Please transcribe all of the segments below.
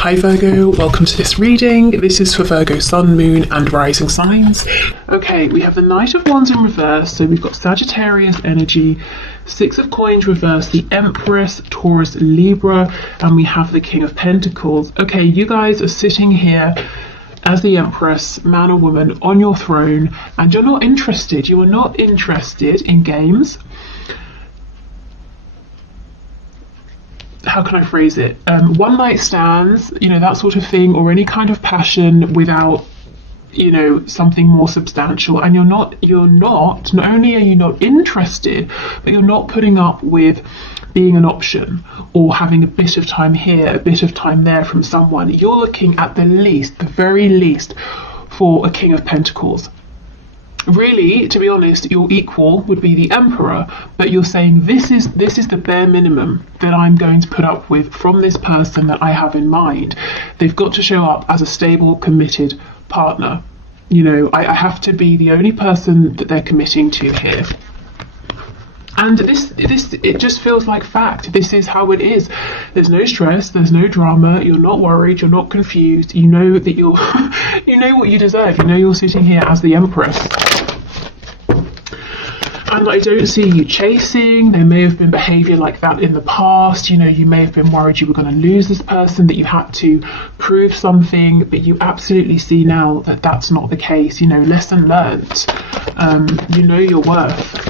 Hi Virgo, welcome to this reading. This is for Virgo Sun, Moon and Rising signs. Okay, we have the Knight of Wands in reverse, so we've got Sagittarius energy, Six of Coins reverse, the Empress, Taurus, Libra, and we have the King of Pentacles. Okay, you guys are sitting here as the Empress, man or woman, on your throne, and you're not interested. You are not interested in games. How can I phrase it? One night stands, you know, that sort of thing, or any kind of passion without, you know, something more substantial. And you're not only are you not interested, but you're not putting up with being an option or having a bit of time here, a bit of time there from someone. You're looking at the very least, for a King of Pentacles. Really, to be honest, your equal would be the Emperor, but you're saying this is the bare minimum that I'm going to put up with from this person that I have in mind. They've got to show up as a stable, committed partner. You know, I have to be the only person that they're committing to here. And it just feels like fact. This is how it is. There's no stress, there's no drama, you're not worried, you're not confused, you know that you're you know what you deserve, you know you're sitting here as the Empress. And I don't see you chasing. There may have been behaviour like that in the past. You know, you may have been worried you were going to lose this person, that you had to prove something, but you absolutely see now that that's not the case. You know, lesson learnt. You know your worth.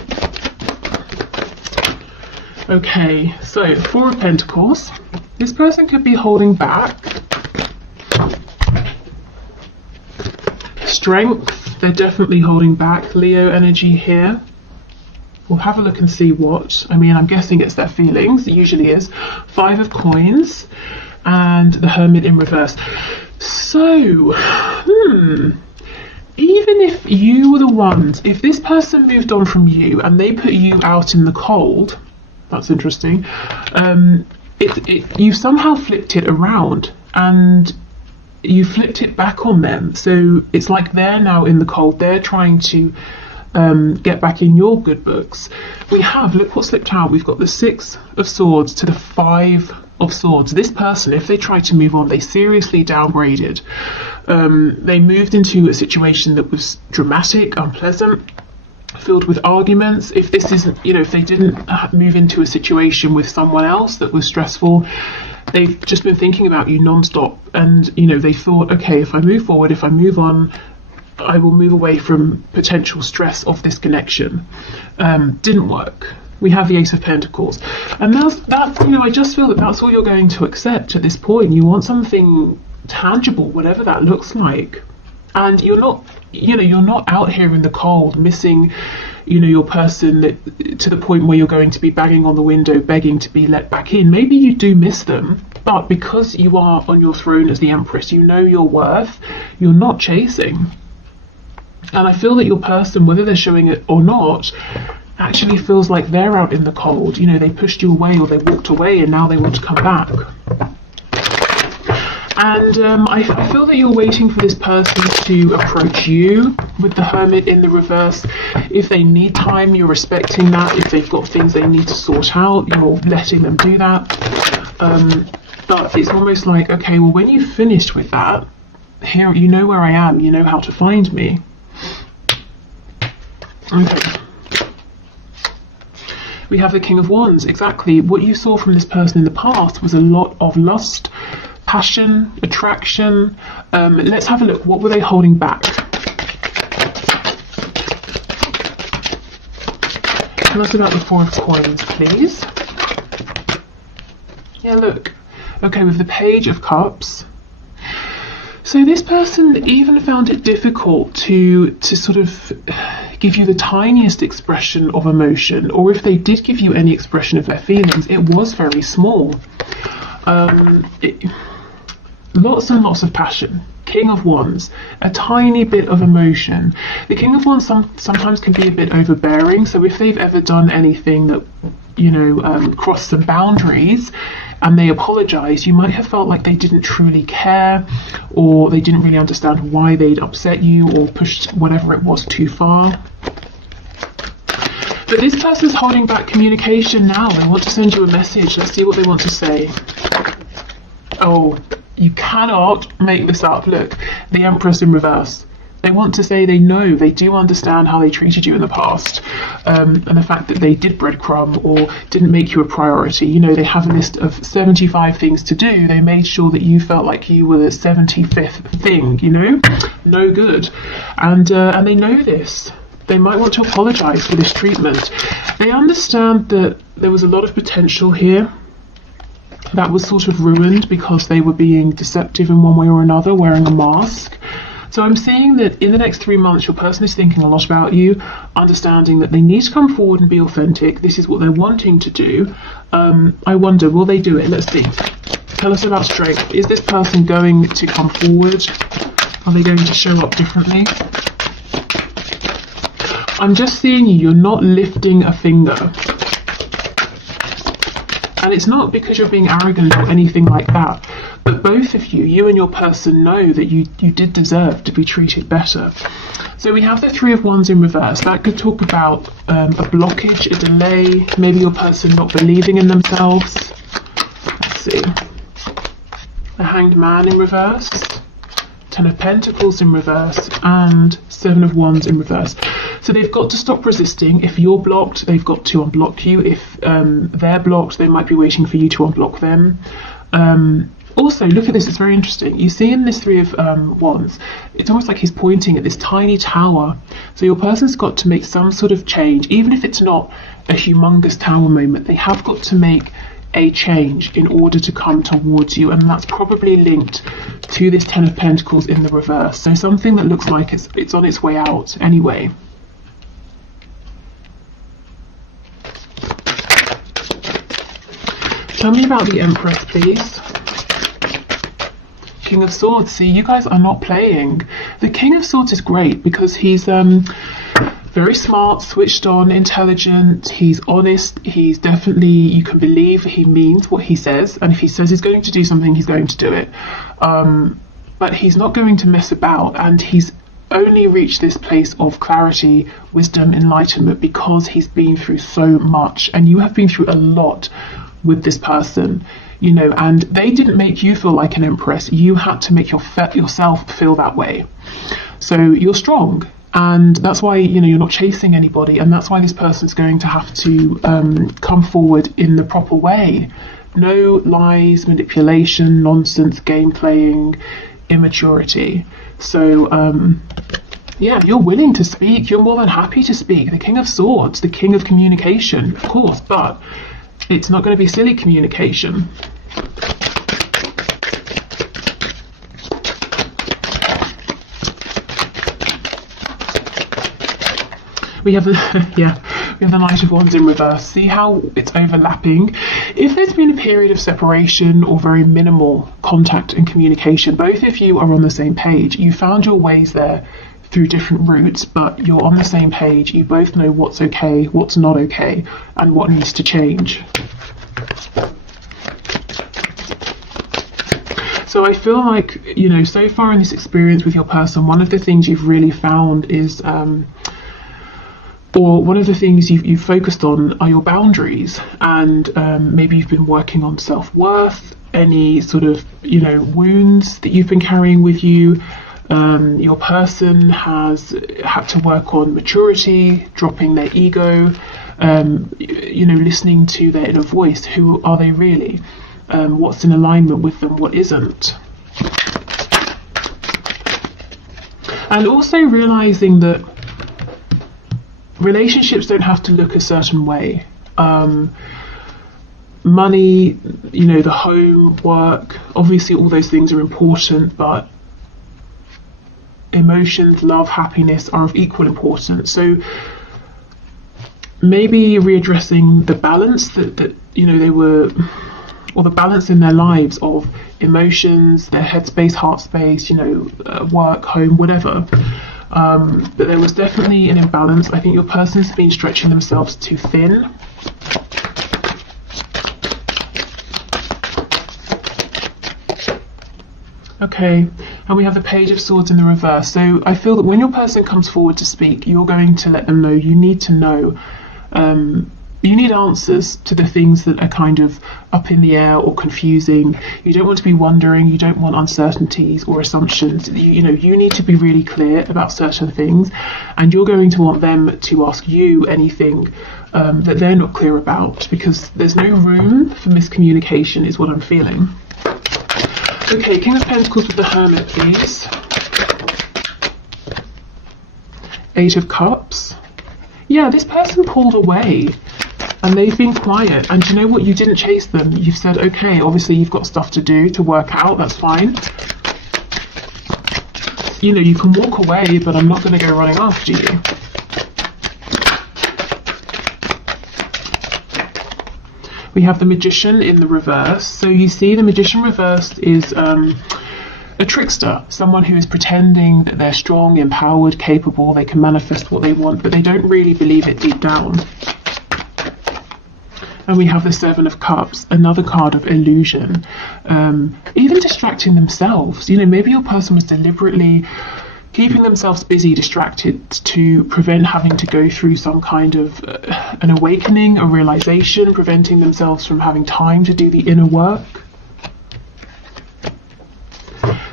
Okay, so Four of Pentacles. This person could be holding back. Strength, they're definitely holding back. Leo energy here. We'll have a look and see what. I mean, I'm guessing it's their feelings. It usually is. Five of Coins and the Hermit in reverse. So, even if you were the ones, if this person moved on from you and they put you out in the cold, that's interesting. You somehow flipped it around and you flipped it back on them. So it's like they're now in the cold. They're trying to get back in your good books. We have, look what slipped out. We've got the Six of Swords to the Five of Swords. This person, if they tried to move on, they seriously downgraded. They moved into a situation that was dramatic, unpleasant, filled with arguments. If this isn't, you know, if they didn't move into a situation with someone else that was stressful, they've just been thinking about you non-stop. And, you know, they thought, okay, if I move forward, if I move on, I will move away from potential stress of this connection. Didn't work. We have the Ace of Pentacles, and that's you know, I just feel that that's all you're going to accept at this point. You want something tangible, whatever that looks like, and you're not, you know, you're not out here in the cold missing, you know, your person to the point where you're going to be banging on the window begging to be let back in. Maybe you do miss them, but because you are on your throne as the Empress, you know your worth. You're not chasing. And I feel that your person, whether they're showing it or not, actually feels like they're out in the cold. You know, they pushed you away or they walked away and now they want to come back. And I feel that you're waiting for this person to approach you with the Hermit in the reverse. If they need time, you're respecting that. If they've got things they need to sort out, you're letting them do that. But it's almost like, okay, well, when you've finished with that, here, you know where I am, you know how to find me. Okay. We have the King of Wands. Exactly. What you saw from this person in the past was a lot of lust, passion, attraction. Let's have a look. What were they holding back? Tell us about the Four of Coins, please. Yeah, look. Okay, with the Page of Cups. So this person even found it difficult to sort of give you the tiniest expression of emotion, or if they did give you any expression of their feelings, it was very small. Lots and lots of passion. King of Wands, a tiny bit of emotion. The King of Wands sometimes can be a bit overbearing, so if they've ever done anything that, you know, crossed some boundaries and they apologise, you might have felt like they didn't truly care, or they didn't really understand why they'd upset you or pushed whatever it was too far. But this person's holding back communication now. They want to send you a message. Let's see what they want to say. Oh, You cannot make this up. Look, the Empress in reverse. They want to say they know, they do understand how they treated you in the past, and the fact that they did breadcrumb or didn't make you a priority. You know, they have a list of 75 things to do. They made sure that you felt like you were the 75th thing, you know? No good. And they know this. They might want to apologise for this treatment. They understand that there was a lot of potential here that was sort of ruined because they were being deceptive in one way or another, wearing a mask. So I'm seeing that in the next 3 months, your person is thinking a lot about you, understanding that they need to come forward and be authentic. This is what they're wanting to do. I wonder, will they do it? Let's see. Tell us about strength. Is this person going to come forward? Are they going to show up differently? I'm just seeing you're not lifting a finger. And it's not because you're being arrogant or anything like that, but both of you, you and your person, know that you did deserve to be treated better. So we have the Three of Wands in reverse. That could talk about a blockage, a delay, maybe your person not believing in themselves. Let's see. The Hanged Man in reverse, Ten of Pentacles in reverse, and Seven of Wands in reverse. So they've got to stop resisting. If you're blocked, they've got to unblock you. If they're blocked, they might be waiting for you to unblock them. Also, look at this, it's very interesting. You see in this Three of Wands, it's almost like he's pointing at this tiny tower. So your person's got to make some sort of change, even if it's not a humongous tower moment. They have got to make a change in order to come towards you, and that's probably linked to this Ten of Pentacles in the reverse. So something that looks like it's on its way out anyway. Tell me about the Empress, please. King of Swords. See, you guys are not playing. The King of Swords is great because he's very smart, switched on, intelligent, he's honest, he's definitely, you can believe he means what he says, and if he says he's going to do something, he's going to do it. But he's not going to mess about, and he's only reached this place of clarity, wisdom, enlightenment because he's been through so much, and you have been through a lot with this person, you know, and they didn't make you feel like an empress. You had to make yourself feel that way. So you're strong, and that's why, you know, you're not chasing anybody, and that's why this person's going to have to come forward in the proper way. No lies, manipulation, nonsense, game playing, immaturity. So yeah, you're willing to speak, you're more than happy to speak. The King of Swords, the King of Communication, of course, but it's not going to be silly communication. We have the we have the Knight of Wands in reverse. See how it's overlapping? If there's been a period of separation or very minimal contact and communication, both of you are on the same page. You found your ways there through different routes, but you're on the same page. You both know what's okay, what's not okay, and what needs to change. So I feel like, you know, so far in this experience with your person, one of the things you've really found is, or one of the things you've focused on are your boundaries, and maybe you've been working on self-worth, any sort of, you know, wounds that you've been carrying with you. Your person has had to work on maturity, dropping their ego, you know, listening to their inner voice. Who are they really? What's in alignment with them, what isn't? And also realizing that relationships don't have to look a certain way. Money, you know, the home, work, obviously all those things are important, but emotions, love, happiness are of equal importance. So maybe readdressing the balance that you know they were, or the balance in their lives of emotions, their headspace, heart space, you know, work, home, whatever. But there was definitely an imbalance. I think your person's been stretching themselves too thin. Okay, and we have the Page of Swords in the reverse. So I feel that when your person comes forward to speak, you're going to let them know, you need to know you need answers to the things that are kind of up in the air or confusing. You don't want to be wondering, you don't want uncertainties or assumptions. You know, you need to be really clear about certain things, and you're going to want them to ask you anything that they're not clear about, because there's no room for miscommunication is what I'm feeling. Okay, King of Pentacles with the Hermit, please. Eight of Cups. Yeah, this person pulled away and they've been quiet, and you know what, you didn't chase them. You've said, okay, obviously you've got stuff to do, to work out, that's fine. You know, you can walk away, but I'm not going to go running after you. We have the Magician in the reverse. So you see the Magician reversed is a trickster, someone who is pretending that they're strong, empowered, capable, they can manifest what they want, but they don't really believe it deep down. And we have the Seven of Cups, another card of illusion, even distracting themselves. You know, maybe your person was deliberately keeping themselves busy, distracted, to prevent having to go through some kind of an awakening, a realization, preventing themselves from having time to do the inner work.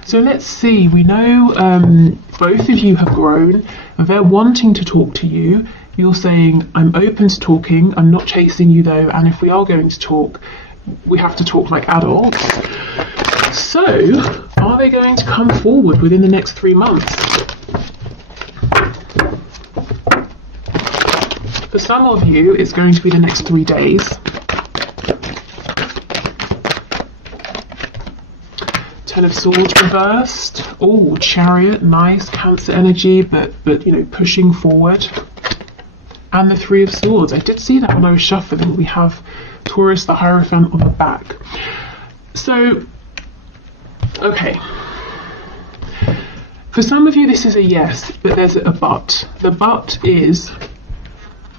So let's see, we know both of you have grown, they're wanting to talk to you. You're saying, I'm open to talking, I'm not chasing you though, and if we are going to talk, we have to talk like adults. So, are they going to come forward within the next 3 months? For some of you, it's going to be the next 3 days. Ten of Swords reversed. Oh, Chariot, nice, Cancer energy, but you know, pushing forward. And the Three of Swords. I did see that when I was shuffling. We have Taurus, the Hierophant on the back. So, okay. For some of you, this is a yes, but there's a but. The but is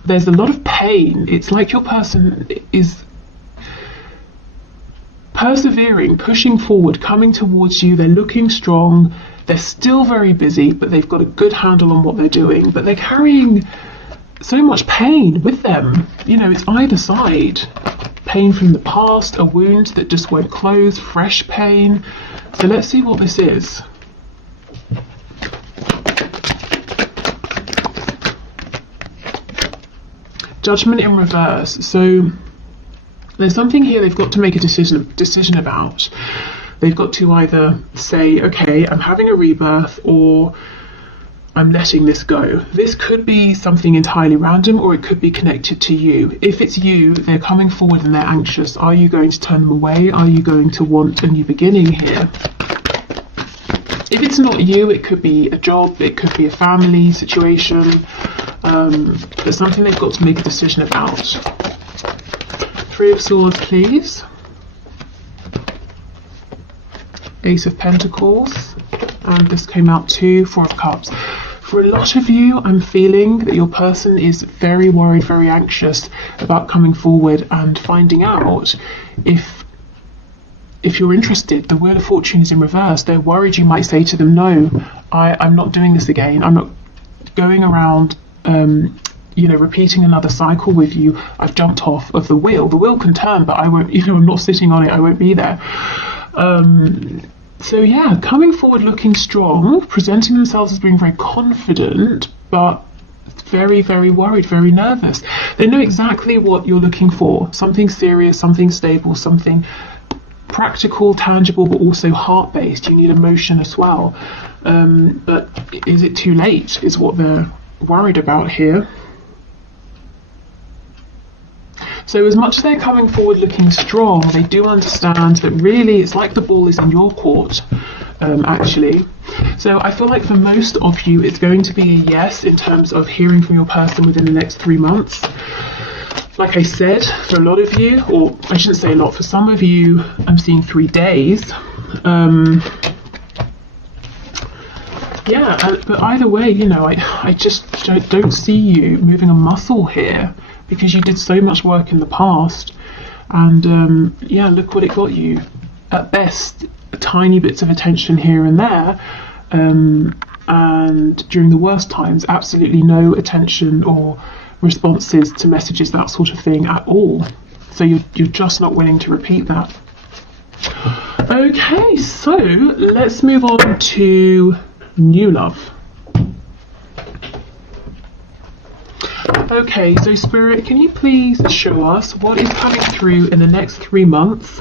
there's a lot of pain. It's like your person is persevering, pushing forward, coming towards you. They're looking strong. They're still very busy, but they've got a good handle on what they're doing. But they're carrying so much pain with them. You know, it's either side. Pain from the past, a wound that just won't close, fresh pain. So let's see what this is. Judgment in reverse. So there's something here they've got to make a decision about. They've got to either say, okay, I'm having a rebirth, or I'm letting this go. This could be something entirely random, or it could be connected to you. If it's you, they're coming forward and they're anxious. Are you going to turn them away? Are you going to want a new beginning here? If it's not you, it could be a job, it could be a family situation, but something they've got to make a decision about. Three of Swords, please. Ace of Pentacles, and this came out too, Four of Cups. For a lot of you, I'm feeling that your person is very worried, very anxious about coming forward and finding out if you're interested. The Wheel of Fortune is in reverse. They're worried you might say to them, no, I'm not doing this again. I'm not going around, you know, repeating another cycle with you. I've jumped off of the wheel. The wheel can turn, but I won't, you know, I'm not sitting on it. I won't be there. So yeah, coming forward looking strong, presenting themselves as being very confident, but very, very worried, very nervous. They know exactly what you're looking for. Something serious, something stable, something practical, tangible, but also heart-based. You need emotion as well. But is it too late, is what they're worried about here. So as much as they're coming forward looking strong, they do understand that really it's like the ball is in your court, actually. So I feel like for most of you, it's going to be a yes in terms of hearing from your person within the next 3 months. Like I said, for a lot of you, or I shouldn't say a lot, for some of you, I'm seeing 3 days. Yeah, but either way, you know, I just don't see you moving a muscle here, because you did so much work in the past, and yeah, look what it got you. At best, tiny bits of attention here and there, and during the worst times, absolutely no attention or responses to messages, that sort of thing at all. So you're just not willing to repeat that. Okay, so let's move on to new love. Okay, so Spirit, can you please show us what is coming through in the next 3 months?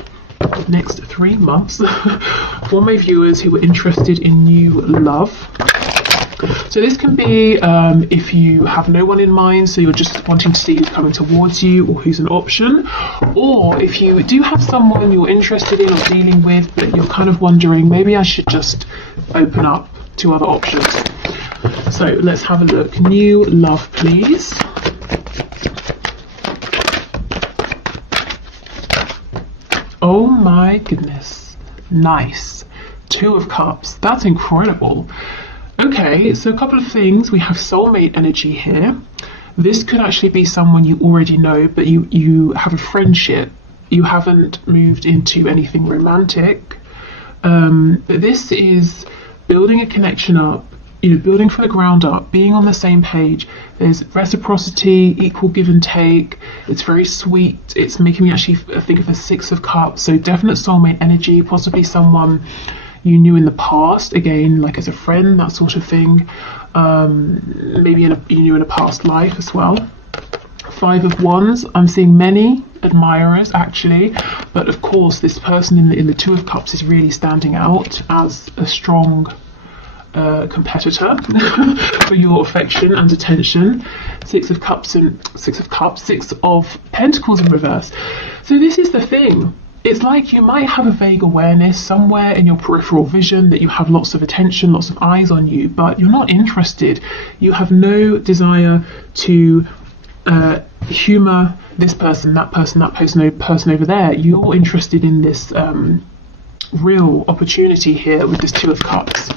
Next 3 months for my viewers who are interested in new love. So this can be if you have no one in mind, so you're just wanting to see who's coming towards you or who's an option, or if you do have someone you're interested in or dealing with, but you're kind of wondering, maybe I should just open up to other options. So let's have a look. New love, please. Oh my goodness. Nice. 2 of Cups. That's incredible. Okay, so a couple of things. We have soulmate energy here. This could actually be someone you already know, but you have a friendship. You haven't moved into anything romantic. But this is building a connection up, building from the ground up, being on the same page. There's reciprocity, equal give and take. It's very sweet. It's making me actually think of the 6 of Cups. So definite soulmate energy, possibly someone you knew in the past, again, like as a friend, that sort of thing. Maybe you knew in a past life as well. 5 of Wands, I'm seeing many admirers actually, but of course this person in the 2 of Cups is really standing out as a strong competitor for your affection and attention. 6 of Cups and 6 of Pentacles in reverse. So this is the thing. It's like you might have a vague awareness somewhere in your peripheral vision that you have lots of attention, lots of eyes on you, but you're not interested. You have no desire to humour this person, that person over there. You're interested in this real opportunity here with this 2 of Cups.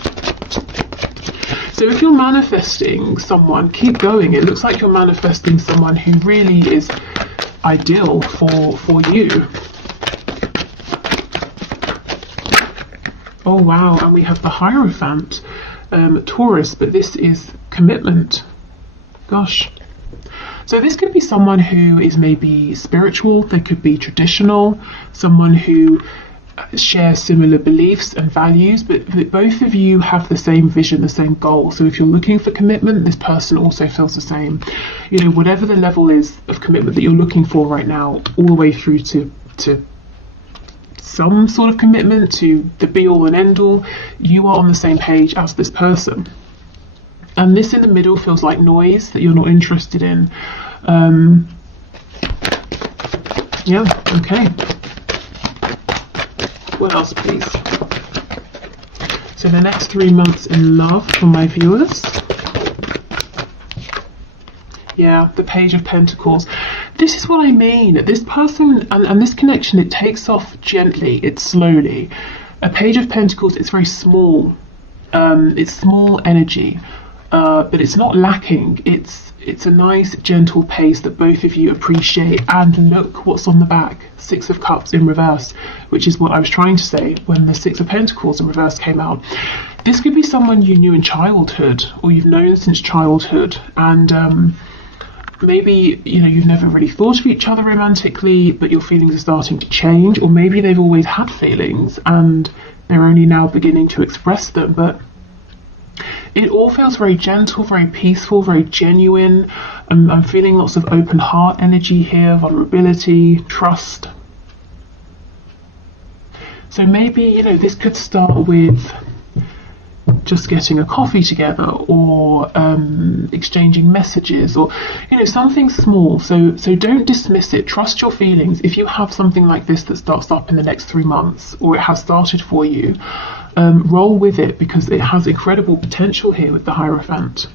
So if you're manifesting someone, keep going. It looks like you're manifesting someone who really is ideal for you. Oh wow, and we have the Hierophant, Taurus, but this is commitment. Gosh. So this could be someone who is maybe spiritual, they could be traditional, someone who shares similar beliefs and values, but both of you have the same vision, the same goal. So if you're looking for commitment, this person also feels the same. Whatever the level is of commitment that you're looking for right now, all the way through to some sort of commitment, to the be all and end all, you are on the same page as this person. And this in the middle feels like noise that you're not interested in. Yeah, okay. What else, please? So the next 3 months in love for my viewers. Yeah, the Page of Pentacles. This is what I mean. This person and this connection, it takes off gently, it's slowly. A Page of Pentacles, it's very small. It's small energy, but it's not lacking. It's a nice, gentle pace that both of you appreciate. And look what's on the back. 6 of Cups in reverse, which is what I was trying to say when the 6 of Pentacles in reverse came out. This could be someone you knew in childhood, or you've known since childhood, and maybe you've never really thought of each other romantically, but your feelings are starting to change, or maybe they've always had feelings and they're only now beginning to express them. But it all feels very gentle, very peaceful, very genuine. I'm feeling lots of open heart energy here, vulnerability, trust. So maybe, this could start with just getting a coffee together, or exchanging messages, or something small. So don't dismiss it. Trust your feelings. If you have something like this that starts up in the next 3 months, or it has started for you, roll with it, because it has incredible potential here with the Hierophant.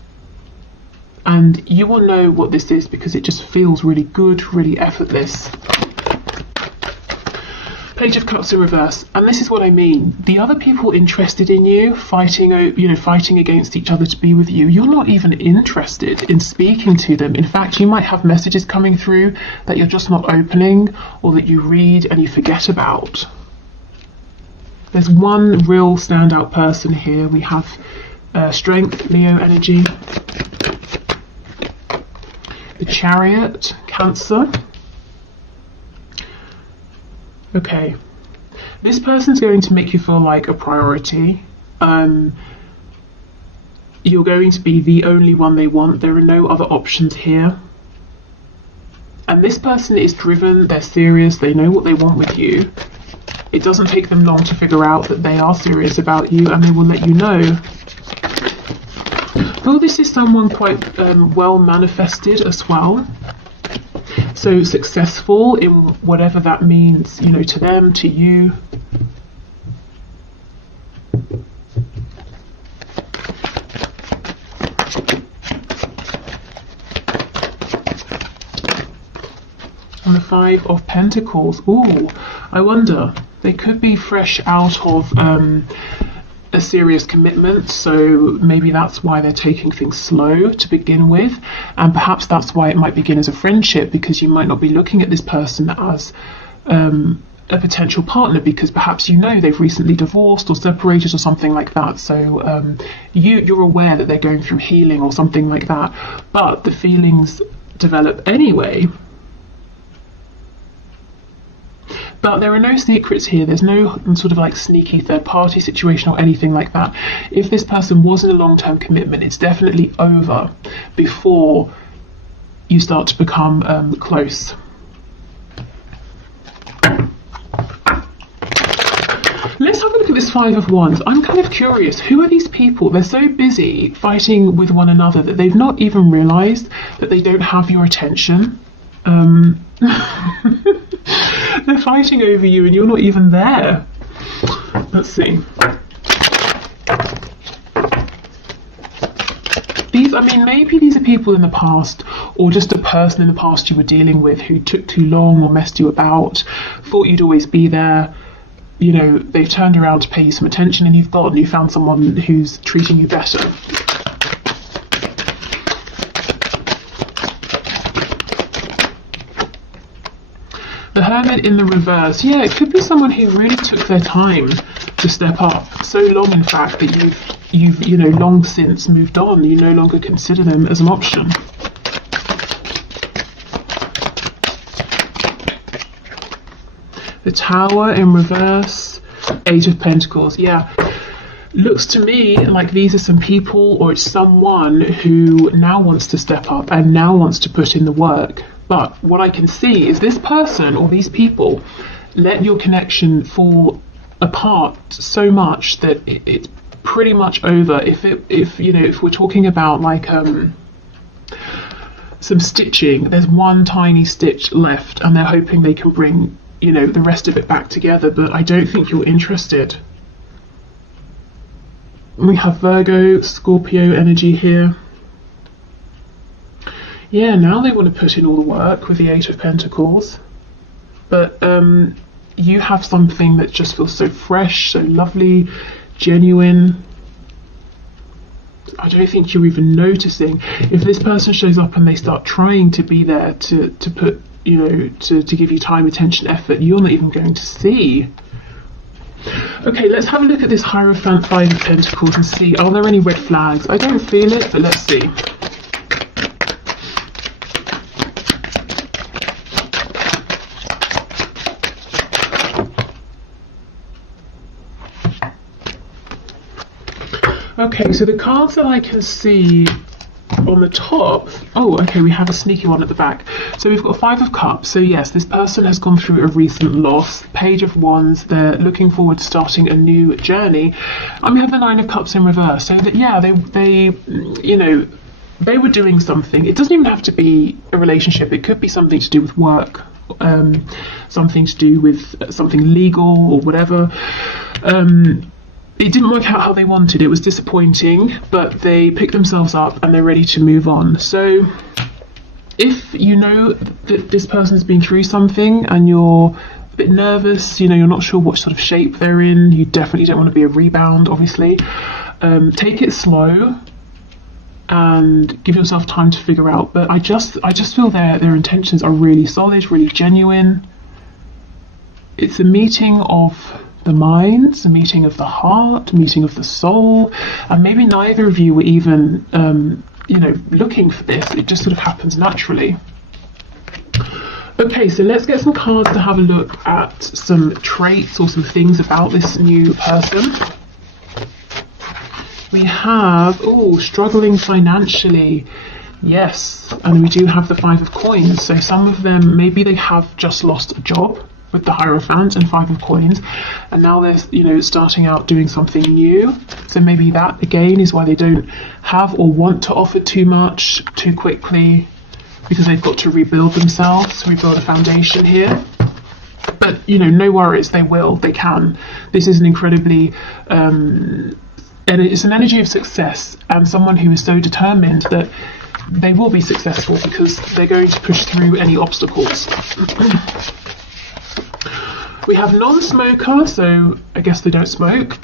And you will know what this is because it just feels really good, really effortless. Page of Cups in reverse, and this is what I mean. The other people interested in you, fighting against each other to be with you, you're not even interested in speaking to them. In fact, you might have messages coming through that you're just not opening, or that you read and you forget about. There's one real standout person here. We have Strength, Leo energy. The Chariot, Cancer. Okay, this person's going to make you feel like a priority. You're going to be the only one they want. There are no other options here. And this person is driven, they're serious, they know what they want with you. It doesn't take them long to figure out that they are serious about you, and they will let you know. Well, this is someone quite well manifested as well. So successful in whatever that means, you know, to them, to you. And the Five of Pentacles. Ooh, I wonder, they could be fresh out of a serious commitment, so maybe that's why they're taking things slow to begin with, and perhaps that's why it might begin as a friendship, because you might not be looking at this person as a potential partner, because perhaps you know they've recently divorced or separated or something like that, so you're aware that they're going through healing or something like that, but the feelings develop anyway. But there are no secrets here. There's no sort of like sneaky third party situation or anything like that. If this person was in a long-term commitment, it's definitely over before you start to become close. Let's have a look at this Five of Wands. I'm kind of curious. Who are these people? They're so busy fighting with one another that they've not even realized that they don't have your attention. They're fighting over you and you're not even there. Let's see. I mean, maybe these are people in the past, or just a person in the past you were dealing with who took too long or messed you about, thought you'd always be there. You know, they've turned around to pay you some attention and you found someone who's treating you better. The Hermit in the reverse. Yeah, it could be someone who really took their time to step up. So long, in fact, that you've you know, long since moved on. You no longer consider them as an option. The Tower in reverse. Eight of Pentacles. Yeah. Looks to me like these are some people, or it's someone who now wants to step up and now wants to put in the work. But what I can see is this person or these people let your connection fall apart so much that it's pretty much over. If we're talking about like some stitching, there's one tiny stitch left and they're hoping they can bring, you know, the rest of it back together, but I don't think you're interested. We have Virgo, Scorpio energy here. Yeah, now they want to put in all the work with the Eight of Pentacles. But you have something that just feels so fresh, so lovely, genuine. I don't think you're even noticing. If this person shows up and they start trying to be there to put, you know, to give you time, attention, effort, you're not even going to see. Okay, let's have a look at this Hierophant, Five of Pentacles, and see, are there any red flags? I don't feel it, but let's see. Okay, so the cards that I can see on the top, oh, okay, we have a sneaky one at the back. So we've got Five of Cups. So yes, this person has gone through a recent loss. Page of Wands, they're looking forward to starting a new journey. And we have the Nine of Cups in reverse. So that, yeah, they you know, they were doing something. It doesn't even have to be a relationship. It could be something to do with work, something to do with something legal or whatever. It didn't work out how they wanted. It was disappointing, but they picked themselves up and they're ready to move on. So if you know that this person's been through something and you're a bit nervous, you know, you're not sure what sort of shape they're in, you definitely don't want to be a rebound, obviously. Take it slow and give yourself time to figure out. But I just feel their intentions are really solid, really genuine. It's a meeting of the minds, a meeting of the heart, a meeting of the soul, and maybe neither of you were even you know, looking for this. It just sort of happens naturally. Okay, so let's get some cards to have a look at some traits or some things about this new person. We have, oh, struggling financially. Yes, and we do have the 5 of coins. So some of them, maybe they have just lost a job with the Hierophant and 5 of coins, and now they're, you know, starting out doing something new. So maybe that again is why they don't have or want to offer too much too quickly, because they've got to rebuild themselves, rebuild a foundation here. But, you know, no worries, they will, they can. This is an incredibly, and it's an energy of success, and someone who is so determined that they will be successful because they're going to push through any obstacles. We have non-smoker, so I guess they don't smoke.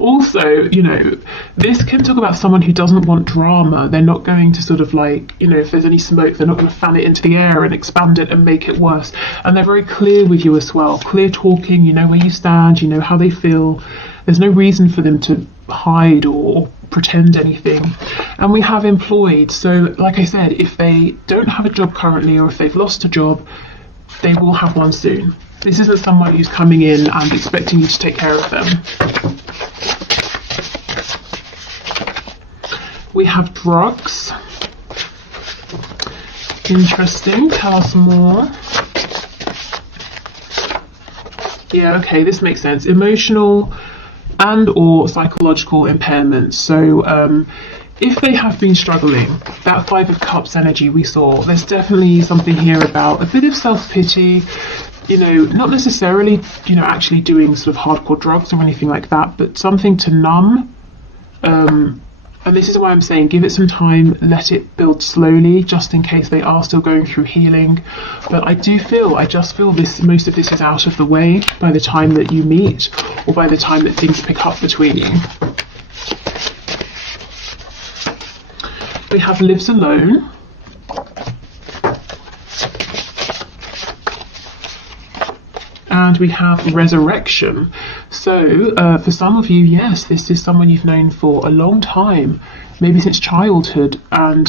Also, you know, this can talk about someone who doesn't want drama. They're not going to sort of like, you know, if there's any smoke, they're not going to fan it into the air and expand it and make it worse. And they're very clear with you as well. Clear talking, you know where you stand, you know how they feel. There's no reason for them to hide or pretend anything. And we have employed. So like I said, if they don't have a job currently, or if they've lost a job, they will have one soon. This isn't someone who's coming in and expecting you to take care of them. We have drugs. Interesting. Tell us more. Yeah, okay, this makes sense. Emotional and or psychological impairments. So if they have been struggling, that 5 of Cups energy we saw, there's definitely something here about a bit of self-pity, you know, not necessarily, you know, actually doing sort of hardcore drugs or anything like that, but something to numb. And this is why I'm saying give it some time, let it build slowly, just in case they are still going through healing. But I just feel this, most of this is out of the way by the time that you meet, or by the time that things pick up between you. We have lives alone. And we have resurrection. So for some of you, yes, this is someone you've known for a long time, maybe since childhood, and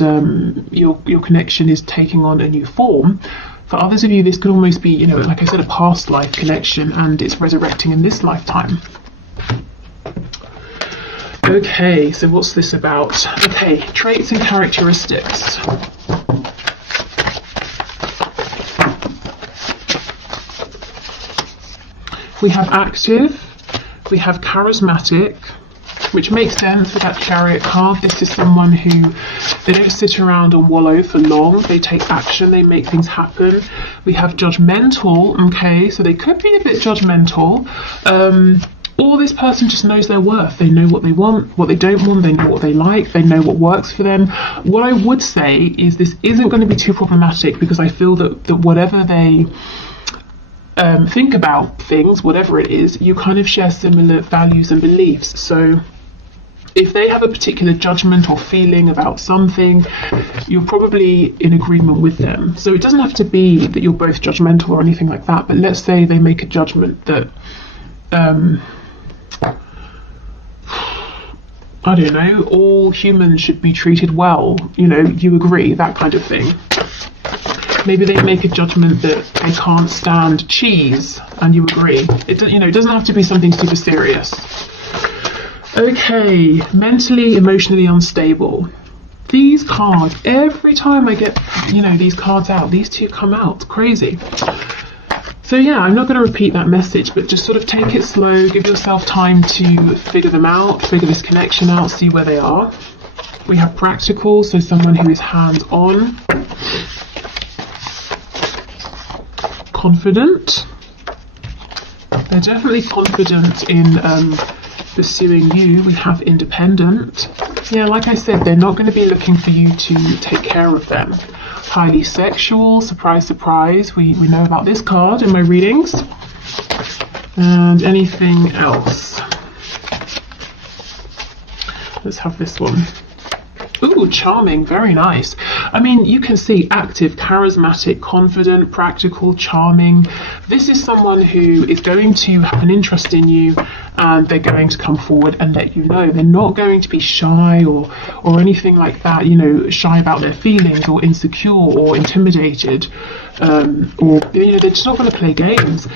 your connection is taking on a new form. For others of you, this could almost be, you know, like I said, a past life connection, and it's resurrecting in this lifetime. Okay, so what's this about? Okay, traits and characteristics. We have active, we have charismatic, which makes sense with that Chariot card. This is someone who, they don't sit around and wallow for long, they take action, they make things happen. We have judgmental, okay, so they could be a bit judgmental, or this person just knows their worth. They know what they want, what they don't want, they know what they like, they know what works for them. What I would say is this isn't going to be too problematic, because I feel that whatever they think about things, whatever it is, you kind of share similar values and beliefs. So if they have a particular judgment or feeling about something, you're probably in agreement with them. So it doesn't have to be that you're both judgmental or anything like that, but let's say they make a judgment that I don't know, all humans should be treated well, you know, you agree, that kind of thing. Maybe they make a judgment that they can't stand cheese, and you agree. It doesn't have to be something super serious. Okay, mentally, emotionally unstable. These cards, every time I get, you know, these cards out, these two come out. Crazy. So yeah, I'm not going to repeat that message, but just sort of take it slow, give yourself time to figure them out, figure this connection out, see where they are. We have practical, so someone who is hands-on. Confident. They're definitely confident in pursuing you. We have independent. Yeah, like I said, they're not going to be looking for you to take care of them. Highly sexual, surprise, surprise. We know about this card in my readings. And anything else? Let's have this one. Ooh, Ooh, charming, very nice. I mean, you can see active, charismatic, confident, practical, charming. This is someone who is going to have an interest in you, and they're going to come forward and let you know. They're not going to be shy or anything like that, you know, shy about their feelings or insecure or intimidated, or, you know, they're just not going to play games.